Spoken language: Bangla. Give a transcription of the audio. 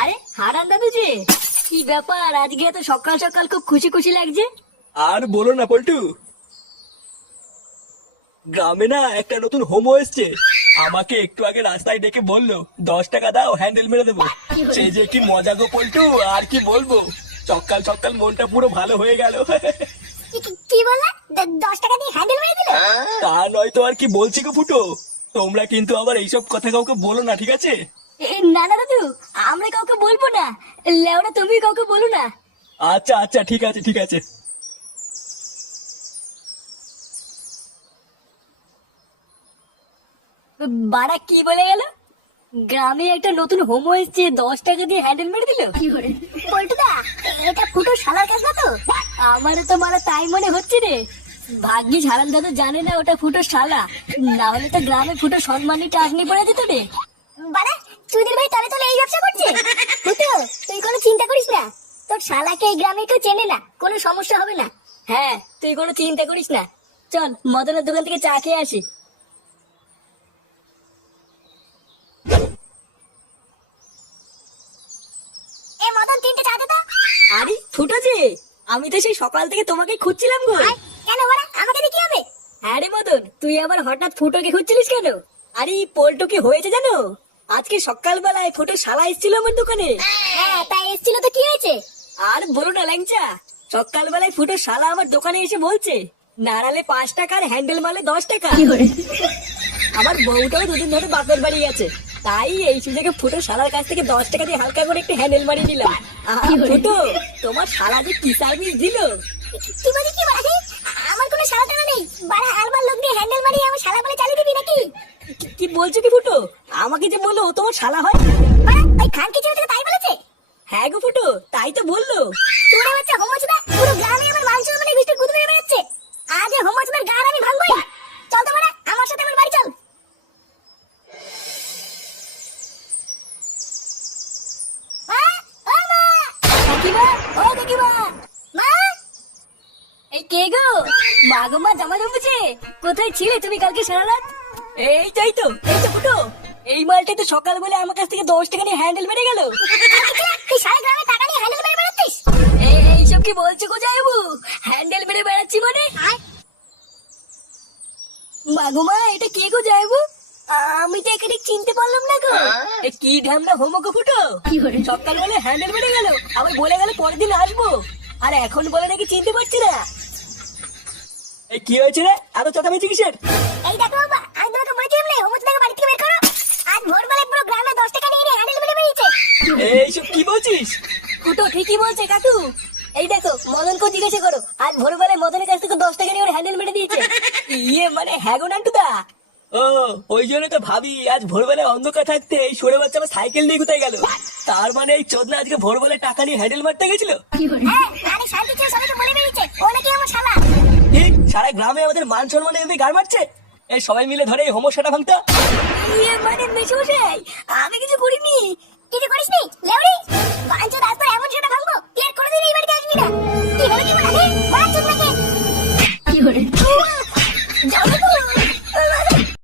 আরে হারান দাদু যে, কি ব্যাপার আজকে এত সকাল সকাল খুব খুশি খুশি লাগছে? আর বলো না পল্টু, গ্রামে না একটা নতুন হোমো এসছে। আমাকে একটু আগে রাস্তায় ডেকে বললো 10 টাকা দাও হ্যান্ডেল মেরে দেবো। সে যে কি মজা গো পল্টু, আর কি বলবো। সকাল সকাল মনটা পুরো ভালো হয়ে গেল। কি বললা? 10 টাকা দিয়ে হ্যান্ডেল মেরে দিল? তা নয় তো আর কি বলছি গো ফুটো। তোমরা কিন্তু আবার এইসব কথা কাউকে বলো না, ঠিক আছে? না না দাদু, আমরা কাউকে বলবো না। লেওরা তুমি কাউকে বলো না। আচ্ছা আচ্ছা, ঠিক আছে ঠিক আছে। বাড়া কি বলে গেল? গ্রামে একটা নতুন হোমো এসছে, 10 টাকা দিয়ে হ্যান্ডেল মেরে দিল। পল্টুদা, এটা ফুটো শালার কাজ না তো? আমারও তো মারা তাই মনে হচ্ছে রে। ভাগ্যিস হারান দাদু জানে না ওটা ফুটো শালা, না হলে তো গ্রামে ফুটো সম্মানী টাকনি পড়ে যেত রে। বাড়া, চুদির ভাই তলে তলে এই ব্যবসা করছে। ফুটো, তুই কোনো চিন্তা করিস না। তোর শালাকে এই গ্রামে কেউ চেনে না, কোনো সমস্যা হবে না। হ্যাঁ, তুই কোনো চিন্তা করিস না। চল মদনের দোকান থেকে চা খেয়ে আসি। এ মদন, 3টে চা দে তো। আরে ফুটো যে, আমি তো সেই সকাল থেকে তোমাকে খুঁজছিলাম গো। কেন বাড়া, আমাকে দিয়ে কি হবে? হ্যাঁ রে মদন, তুই আবার হঠাৎ ফুটোকে খুঁজছিলিস কেন? আরে পল্টু কি হয়েছে জানো? আজকে সকালবেলায় ফুটো শালা এসেছিল আমার দোকানে। হ্যাঁ, তাই এসেছিল তো কি হয়েছে? আর বলো না ল্যাংচা, সকালবেলায় ফুটো শালা আমার দোকানে এসে বলছে নাড়ালে 5 টাকা আর হ্যান্ডেল মারলে 10 টাকা। আমার বউটাও দুদিন ধরে বাপের বাড়ি গেছে, তাই এই সুযোগে ফুটো শালার কাছ থেকে 10 টাকা দিয়ে হালকা করে একটু হ্যান্ডেল মারিয়ে দিলাম। ফুটো, তোমার শালা যে কি সার্ভিস দিল! কি বলি কি বাড়া? আমার কোনো শালা টালা নেই। বাড়া আলবার লোক দিয়ে হ্যান্ডেল মারিয়ে আমার শালা বলে চালিয়ে দিবি নাকি? কি বলছো কি ফুটো? আমাকে যে বললো ও তোমার শালা হয়। বাড়া, ওই খানকি ছেলে তোকে তাই বলেছে? হ্যাঁ গো ফুটো, তাই তো বললো। তোরে বাচ্চা হোমচুদা, পুরো গ্রামে আমার মান সম্মানে বিস্কুট গুদ মেরে বেড়াচ্ছে। আজ এই হোমচুদার গার আমি ভাঙবই। চল তো বাড়া, আমার সাথে আমার বাড়ি চল। মা, ও মা, কাকিমা, ও কাকিমা! মা, এই কে গো? মা গো মা, জামা জমেছে। কোথায় ছিলে তুমি কালকে সারা রাত? এই তো ফুটো, এই মালটাই তো সকাল বলে আমার কাছ থেকে 10 টাকা নিয়ে হ্যান্ডেল মেরে গেল। তুই সারা গ্রামে টাকা নিয়ে হ্যান্ডেল মেরে বেড়াচ্ছিস? এইসব কি বলছো গো যাইবু? হ্যান্ডেল মেরে বেড়াচ্ছি মানে? মা গো মা, এটা কে গো যাইবু? আমি তো একে ঠিক চিনতে পারলাম না গো। এ কি ঢ্যামনা হোমো গো ফুটো! সকাল বলে হ্যান্ডেল মেরে গেল, আবার বলে গেল পরের দিন আসবো, আর এখন বলে নাকি চিনতে পারছি না। এই কি হয়েছে রে, এত চেঁচামেচি কিসের? এই দেখো বাবা, আমি তোমাকে বলেছিলাম না হোমচুদাকে বাড়ি থেকে বের করো। আজ ভোরবেলায় পুরো গ্রামে 10 টাকা নিয়ে হ্যান্ডেল মেরে বেরিয়েছে। এইসব কি বলছিস? ফুটো ঠিকই বলছে কাকু। এই দেখো, মদনকে জিজ্ঞাসা করো, আজ ভোরবেলায় মদনের কাছ থেকে 10 টাকা নিয়ে ওর হ্যান্ডেল মেরে দিয়েছে। ইয়ে মানে হ্যাঁ গো নান্টুদা। ও, ওই জন্য তো ভাবি আজ ভোরবেলায় অন্ধকার থাকতে এই সরে বাচ্চা আমার সাইকেল নিয়ে কোথায় গেল। তার মানে এই চোদনা আজকে ভোরবেলায় টাকা নিয়ে হ্যান্ডেল মারতে গেছিল। হ্যাঁ, আরে শান্তি ছেলে সবাইকে বলে বেরিয়েছে ও নাকি আমার শালা। ঠিক, সারা গ্রামে আমাদের মান সম্মানে এমনি গাড় মারছে। এই সবাই মিলে ধরে এই হোমোসাটা ভাঙতা। ইয়ে মানে মেশমশাই, আমি কিছু করিনি।